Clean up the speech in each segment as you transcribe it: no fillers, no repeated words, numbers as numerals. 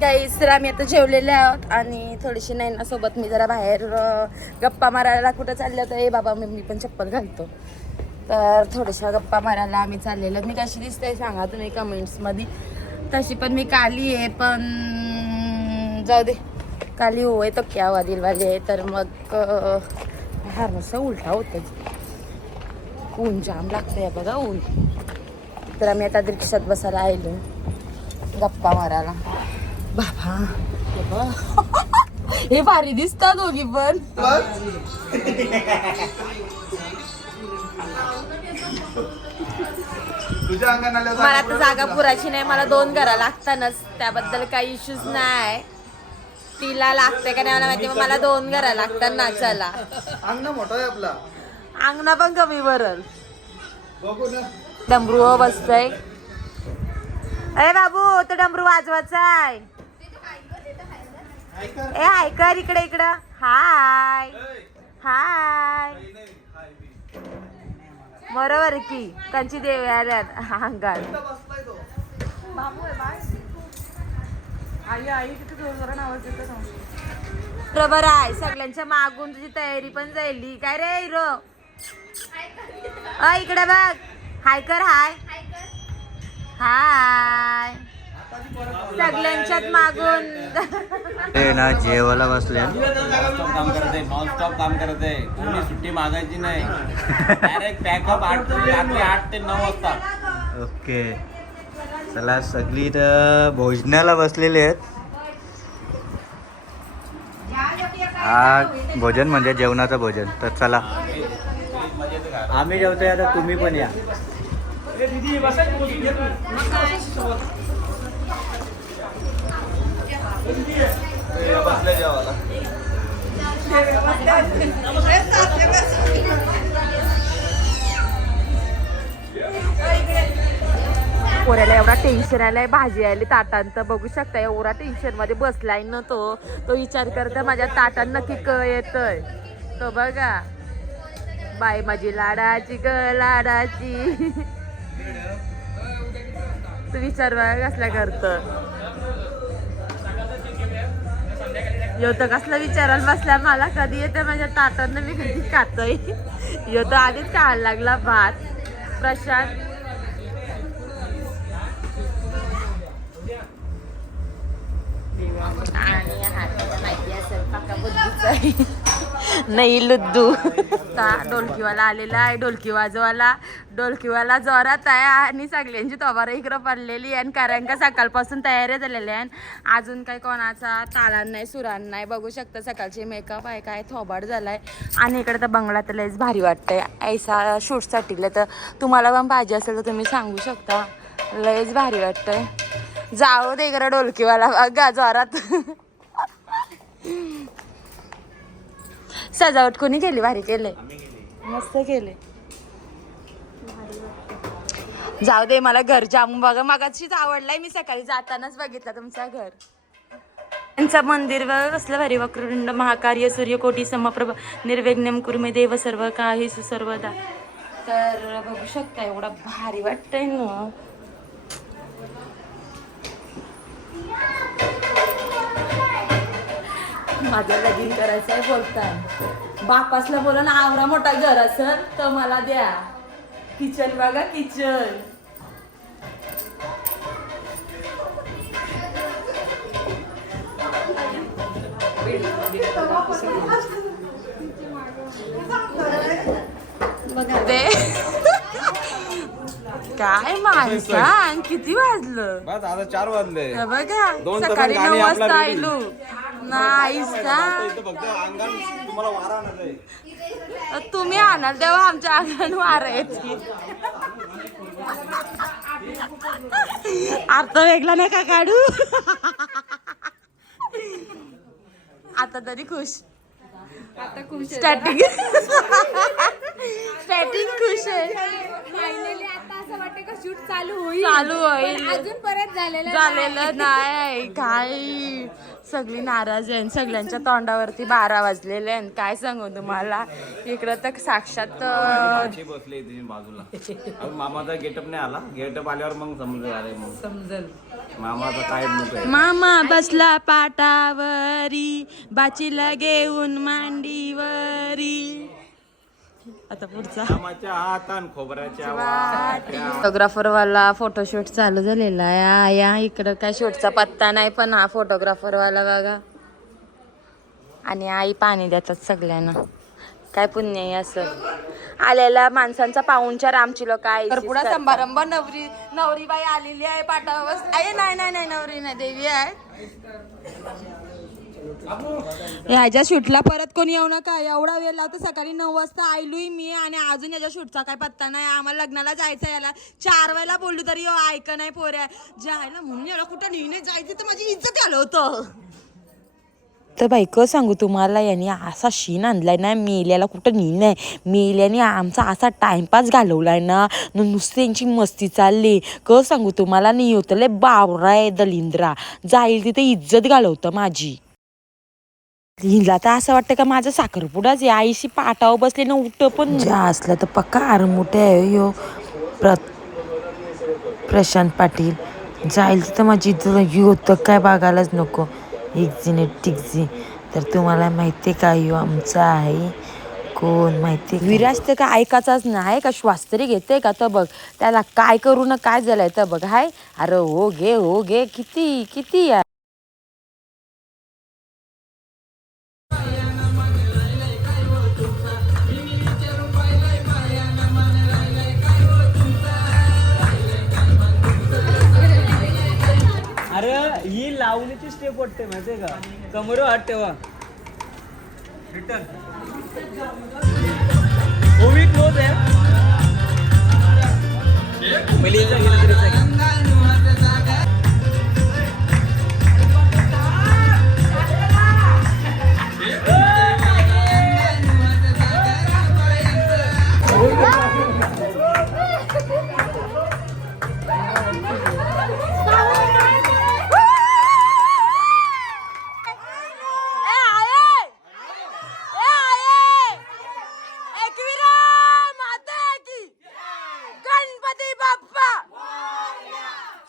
गाईस, तर आम्ही आता जेवलेले आहोत आणि थोडीशी नैना सोबत मी जरा बाहेर गप्पा मारायला कुठं चालले होते. ए बाबा, मी पण चप्पल घालतो. तर थोड्याशा गप्पा मारायला आम्ही चाललेलो. मी कशी दिसते सांगा तुम्ही कमेंट्समध्ये. तशी पण मी काली आहे, पण जाऊ दे, काली होय तो क्या वादिलवाले. तर मग हारसं उलटा होतं, ऊन जाम लागतंय बघा ऊन. तर आम्ही आता रिक्षात बसायला आलो गप्पा मारायला. बाबा हे भारी दिसतात दोघी पण. मला तर जागा पुराची नाही, मला 2 घरा लागतातच, त्याबद्दल काही इश्यूज नाही. तिला लागते का नाही मला माहिती, मला 2 घरा लागतात नाचायला. अंगणा मोठा आहे आपला, अंगणा पण कमी भरल. डमरू बसतय. अरे बाबू, तो डमरू वाजवायचा आहे. ए हाय कर इकडे इकडं. हाय हाय. बरोबर की त्यांची देव आल्यात अंगात. बरोबर आहे. सगळ्यांच्या मागून तुझी तयारी पण जाईल काय रे हिरो. इकडे बघ. हाय कर. हाय हाय. सगळ्यांच्यात मागून ते ना जेवायला बसले. काम करते, नॉनस्टॉप काम करते, कोणी सुट्टी मागायची नाही. डायरेक्ट पॅकअप 8 ते 9 वाजता. ओके, चला सगळी इथं भोजनाला बसलेले आहेत. हा भोजन म्हणजे जेवणाचं भोजन. तर चला आम्ही जेवतोय, आता तुम्ही पण या. पोऱ्याला एवढा टेन्शन आलाय, भाजी आली ताटांत बघू शकता. एवढा टेन्शन मध्ये बसलाय ना तो विचार करता माझ्या ताटात नक्की क येतय. तो बघा, बाई माझी लाडाची ग लाडाची. तू विचार बघा कसला करत. यो तर कसला विचारायला बसला, मला कधी येते माझ्या ताटांना, मी कधी खातोय. यो तर आधीच खायला लागला भात. प्रशांत आणि माहिती असेल काका बुद्धूच नाही लुद्दू. ढोलकीवाला आलेला आहे, ढोलकीवाला जोरात आहे आणि सगळ्यांची तोबारा इकडं पडलेली आहे. कारण का सकाळपासून तयारी झालेली आहे, अजून काही कोणाचा तालान नाही सुरान नाही. बघू शकता सकाळची मेकअप आहे काय थोबाड झालाय. आणि इकडे तर बंगल्यात लयच भारी वाटतंय ऐसा शूटसाठी. तर तुम्हाला पण पाहिजे असेल तर तुम्ही सांगू शकता, लयच भारी वाटतंय. जाऊ दे इकडं ढोलकीवाला बघा जोरात. सजावट कोणी केली? भारी केले, मस्त केले. जाऊ दे, मला घर जाम बघा मगाशीच आवडलाय. मी सकाळी जातानाच बघितलं तुमचं घर. त्यांचं मंदिर बघा कसलं भारी. वक्रतुंड महाकार्य सूर्यकोटी समप्रभ निर्विघ्नं कुरु मे देव सर्व काही सुसर्वदा. तर बघू शकता एवढा भारी वाटतंय ना. माझं लगीन करायचं आहे बोलताय. बापासला बोला ना, आवरा मोठा घर असेल तर मला द्या. किचन बघा, किचन. बघा दे काय माणसां. किती वाजलं? बस आता 4 वाजले. बघा सकाळी 9 वाजता आलो. नाहीस का तुम्हाला वारा नाही. तुम्ही आणाल तेव्हा आमच्या अंगण वारा येते. आता वेगळा नका काढू. आता तरी खुश. आता खुश स्टार्टिंग खुश आहे. असं वाटतं का शूट चालू होईल होईल. अजून परत झालेलं नाही काय. सगळी नाराज आहे. सगळ्यांच्या तोंडावरती 12 वाजलेले आहेत. काय सांगू तुम्हाला. इकडं तर साक्षात माशी बसली तुझी बाजूला. अजून मामाचा गेटअप नाही आला. गेटअप आल्यावर मग समजेल. अरे मग समजेल मामाचा काय नको. मामा बसला पाटावरी, बाचीला घेऊन मांडीवरी. आता पुढचा मामाच्या हातान खोबऱ्याच्या वाट्या. फोटोग्राफर वाला फोटोशूट चालू झालेला आहे. या इकडं काय शूटचा पत्ता नाही, पण हा फोटोग्राफर वाला बघा. आणि आई पाणी देतात सगळ्यांना. काय पुण्य आहे असं. आलेल्या माणसांचा पाहुणचार आमची लोक आहे. तर पुढा समारंभ. नवरी बाई आलेली आहे पाठावर. नाही नवरी नाही, देवी आहे. ह्याच्या शूटला परत कोणी येऊ नका. एवढा वेळ लावतो. सकाळी 9 वाजता आलोय मी आणि अजून याच्या शूटचा काय पत्ता नाही. आम्हाला लग्नाला जायचं. याला 4 वेळेला बोललो तरी ऐक नाही पोऱ्या. जायला म्हणून याला कुठं नाही जायचं तर माझी इज्जत आलं होतं. तर बाईक सांगू तुम्हाला, यांनी असा शीन आणलाय ना. मेल्याला कुठं नी नाही. मेल्याने आमचा असा टाइमपास घालवलाय ना. नुसती यांची मस्ती चालली. सांगू तुम्हाला. नाही होतं लय बावरा आहे दलिंद्रा. जाईल तिथे इज्जत घालवतं माझी. हिला तर असं वाटतं का माझा साखरपुडाच आहे. आईशी पाटावर बसले ना. उठ पण ज्या असलं तर पक्का आरमुठे आहे यो प्रशांत पाटील. जाईल तिथं माझी इज्जत होतं काय बघायलाच नको. एकजीने टिकजी. तर तुम्हाला माहिती आहे का यो आमचा आहे कोण माहिती. विराज तर का ऐकायचाच नाही का. श्वास तरी घेते का. तर बघ त्याला काय करू ना काय झालंय. तर बघ हाय. अरे हो घे किती किती या. अरे ही लावणीची स्टेप वाटते माहितीये का. कमर हात ठेवा. रिटर्न ओवी क्लोज आहे. पहिले याचा गेला तरी चालेल.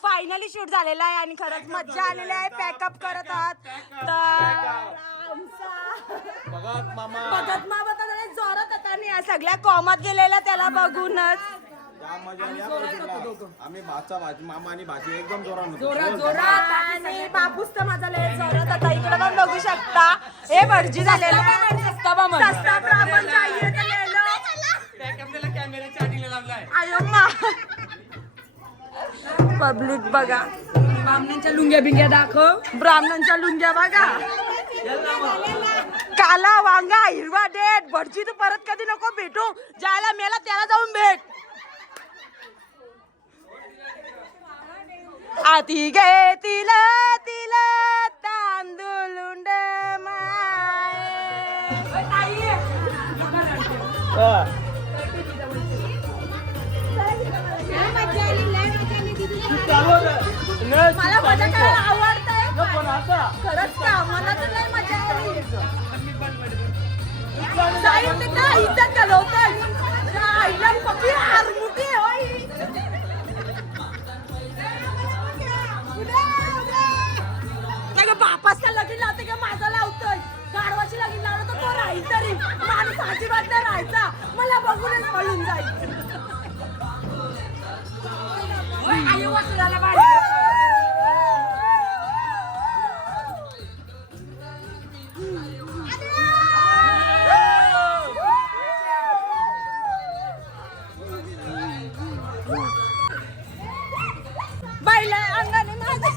फायनली शूट झालेला आहे आणि खरंच मज्जा आलेली आहे. पॅकअप करत आहात तर बघत मामा बघत मामा तर जोरात होता आणि सगळ्या कॉमात गेलेला त्याला बघूनच. आम्ही भाजी मामा आणि भाजी एकदम जोरात आणि बापूस तर माझा लय जोरात होता. इकडे पण बघू शकता. हे भटजी झालेला सस्ता ब्राह्मण चाहिए तो ले लो. आयो मा पब्लिक बघा. ब्राह्मणांच्या लुंग्या बिंग्या दाखव. ब्राह्मणांच्या लुंग्या बघा. काला वांगा हिरवा डेट. भटजी तू परत कधी नको भेटू. ज्याला मेला त्याला जाऊन भेट. आती गे तिला तिला तांदूळ उंड मला मजा करायला आवडतंय. खरंच का मला तर लय मजा आली. इज्जत घालवतोय. आरमुठी होय. बापासला लगीन लावते का माझा लावतोय. गाढवाची लगीन लावलं तर तो राहील तरी माणूस अजिबात नाही राहायचा. मला बघूनच पळून जाईल. आई वसुलाला बाहेर. बाईला अंगाने माझ्या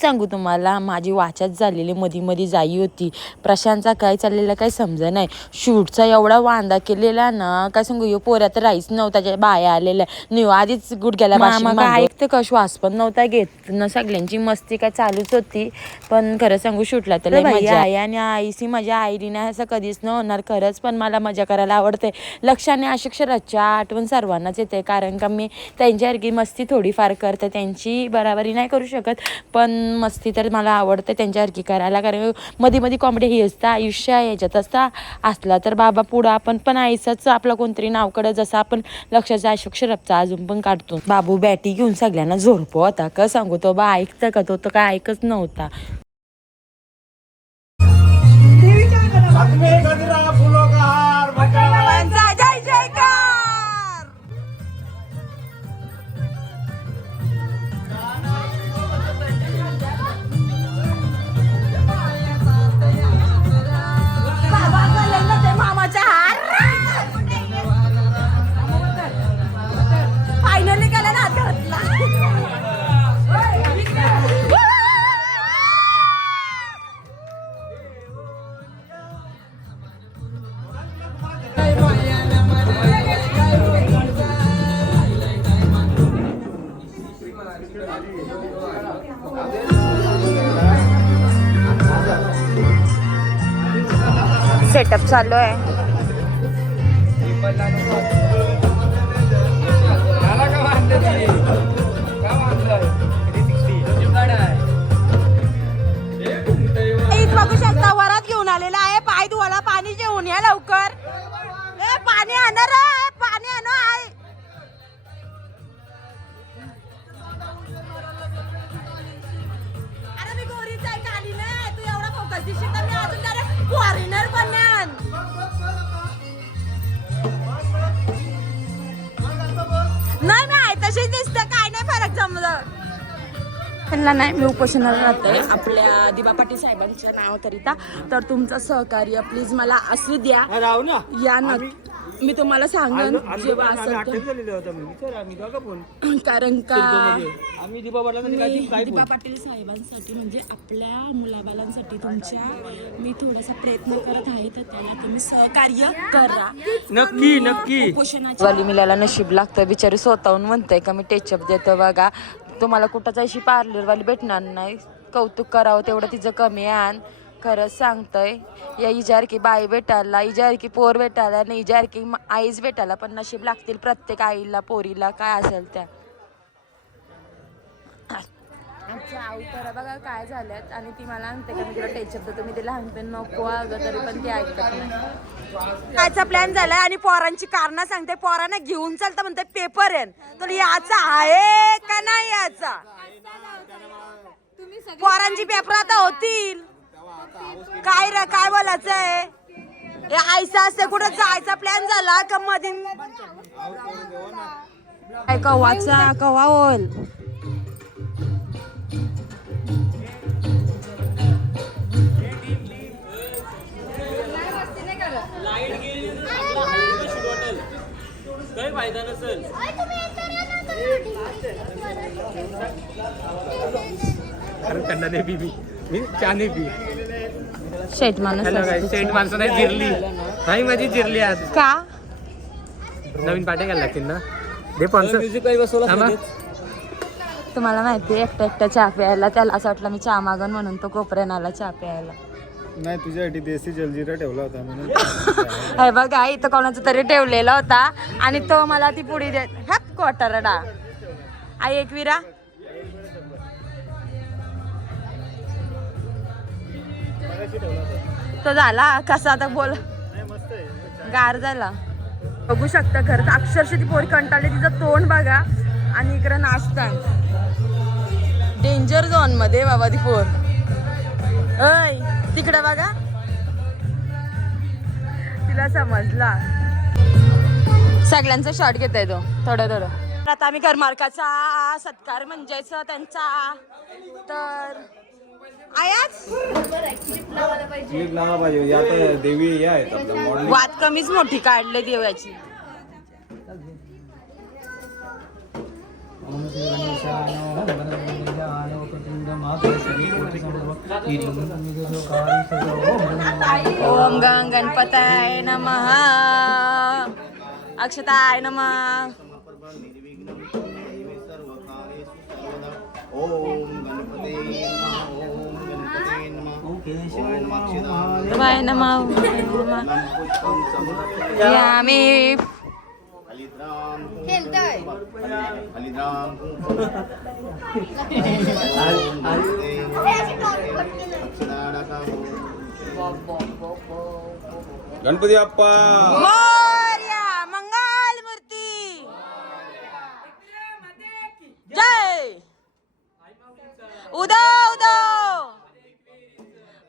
सांगू तुम्हाला, माझी वाचाच झालेली मधी मध्ये जाई होती. प्रशांतचा काय चाललेला काय समजा नाही. शूटचा एवढा वांदा केलेला ना, काय सांगू, यो पोऱ्या तर राहीच नव्हता, त्याच्या बाया आलेल्या न्यू आधीच गुडघ्याला ऐकतं का, श्वास पण नव्हता घेत ना. सगळ्यांची मस्ती काय चालूच होती. पण खरं सांगू शूटला तर मजा आहे. आणि आईशी माझ्या आईने असं कधीच न होणार खरंच. पण मला मजा करायला आवडते. लक्षाने अक्षराच्या आठवण सर्वांनाच येते, कारण का मी त्यांच्यासारखी मस्ती थोडीफार करते. त्यांची बराबरी नाही करू शकत, पण मस्ती तर मला आवडते त्यांच्यासारखी करायला. कारण मध्ये मध्ये कॉमेडी ही असतं, आयुष्य याच्यात असला तर बाबा पुढं आपण पण आईचंच आपलं कोणतरी नावकडं, जसं आपण लक्षाचा अक्षरचा अजून पण काढतो. बाबू बॅटी घेऊन सगळ्यांना झोरपो होता का सांगू, तो बा ऐकतं का, तो काय ऐकच नव्हता. मामाचा हार फायनली गेला ना घरातला. सेटअप चालू आहे. बघू शकता, वरात घेऊन आलेला आहे. पाय धुवायला पाणी घेऊन या लवकर. पाणी आणणार आहे, पाणी आणो आहे. अरे मी गोरीच आहे, काली नाही. तू एवढा फोकस दिसत तर मी अजून फॉरेनर बनणार. नाही, मी आहे तशीच दिसते, काय नाही फरक जमलं. त्यांना नाही, मी उपोषणाला राहते आपल्या दिबा पाटील साहेबांच्या नावाकरिता. तर तुमचं सहकार्य प्लीज मला असू द्या. या ना, मी तुम्हाला सांगेन जेव्हा असेल, कारण का आम्ही दिबा पाटील साहेबांसाठी म्हणजे आपल्या मुलाबालांसाठी मी थोडासा प्रयत्न करत आहे. तर त्याला तुम्ही सहकार्य करा नक्की नक्की. उपोषणाची वाली मिलाला नशीब लागतं, बिचारी स्वतःहून म्हणते का मी टेचअप देतो. बघा, तुम्हाला कुठंच अशी पार्लरवाली भेटणार नाही. कौतुक करावं तेवढं तिचं कमी आहे. खरंच सांगतोय, या इजारकी बाई भेटायला, इजारकी पोर भेटायला आणि इजारकी आईच भेटायला पण नशीब लागतील प्रत्येक आईला, पोरीला, काय असेल त्या. आमच्या आई तर बघा काय झाल्यात, आणि ती मला म्हणते का मी तुला टेचअप देतो. मी तिला सांगते नको अगं, तरी पण ती ऐकत नाही. कायचा प्लॅन झालाय आणि पोरांची कारणं सांगते. पोरांना घेऊन चालतं म्हणते पेपर आहे, तर याचा आहे का नाही याचा. पोरांची पेपर आता होतील. काय रे, काय बोलायचंय. हे आईचा असते, कुठं जायचा प्लॅन झाला का मध्ये काय कव्वाचा कव्वा होल. काही फायदा नसेल. थंडा नाही पी, मी चहा नाही पी. शेट माणूस सेंट माणसं नाही जिरली, नाही माझी जिरली आज. का नवीन पाट्या घ्यायला लागतील ना. दे 500. तुम्हाला माहिती आहे, एकटा चहा प्यायला त्याला असं वाटलं मी चहा मागन म्हणून तो कोपऱ्यान आला चहा प्यायला. नाही, तुझ्यासाठी देसी जलजिरा ठेवला होता म्हणून. हे बघा, इथं कोणाचा तरी ठेवलेला होता आणि तो मला ती पुडी देत. हा कोटारडा आई एकविरा. तो झाला कसा आता बोल, गार झाला. बघू शकता खरंच अक्षरशः ती पोरी कंटाळली. तिचं तोंड बघा आणि इकडं नाचता. डेंजर झोन मध्ये बाबा ती पोर. ऐ तिकडं बघा, तिला समजला. सगळ्यांचा शॉट घेत आहे तो थोडं थोडं. आता आम्ही घरमालकाचा सत्कार म्हणजे त्यांचा तर देवी या वाद कमीच मोठी काढले देवाची. ओम गंग गणपताय नमः. अक्षताय नमः. वाय नमः. आम्ही गणपती बाप्पा मोरया. मंगल मूर्ती जय. उदो उदो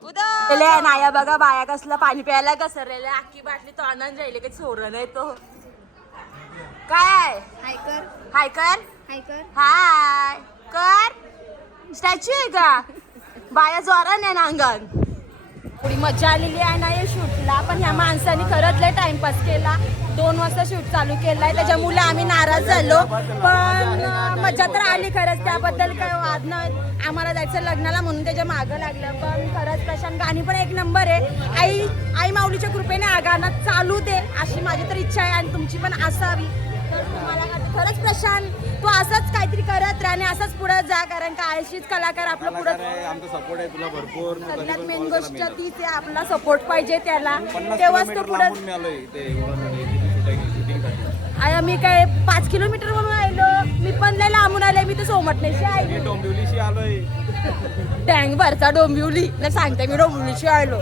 उदो. नाया बघा बाया कसला पाणी प्यायला घसरलेल्या. अख्खी बाटली तोंडात राहिली काही सोडलं नाही तो. काय हाय कर हाय कर हाय कर. स्टॅच्यू आहे का? बाया जोराने आहे ना अंगण. थोडी मजा आलेली आहे ना या शूटला. पण ह्या माणसाने खरंच लय टाइमपास केला. 2 वाजता शूट चालू केलाय त्याच्यामुळे आम्ही नाराज झालो. पण मजा तर आली खरंच. त्याबद्दल काय वाद नाही. आम्हाला जायचं लग्नाला म्हणून त्याच्या मागं लागलं. पण खरंच प्रशांत गाणी पण एक नंबर आहे. आई माऊलीच्या कृपेने हा गाणं चालू दे अशी माझी तर इच्छा आहे आणि तुमची पण असावी. तर तुम्हाला खरंच प्रशांत तू असंच काहीतरी करत राहा आणि असंच पुढे जा. कारण का आळशीच कलाकार आपलं पुढे. आमचा सपोर्ट आहे तुला भरपूर. सगळ्यात मेन गोष्ट तीच आहे. आपला सपोर्ट पाहिजे त्याला. तेव्हाच तो पुढे. मी काय 5 किलोमीटर वरून आलो. मी पण लय लांबून आले. मी तर सोमटण्याशी आलो. डोंबिवलीशी आलोय. टँग भरचा डोंबिवली नाही सांगते मी. डोंबिवलीशी आलो.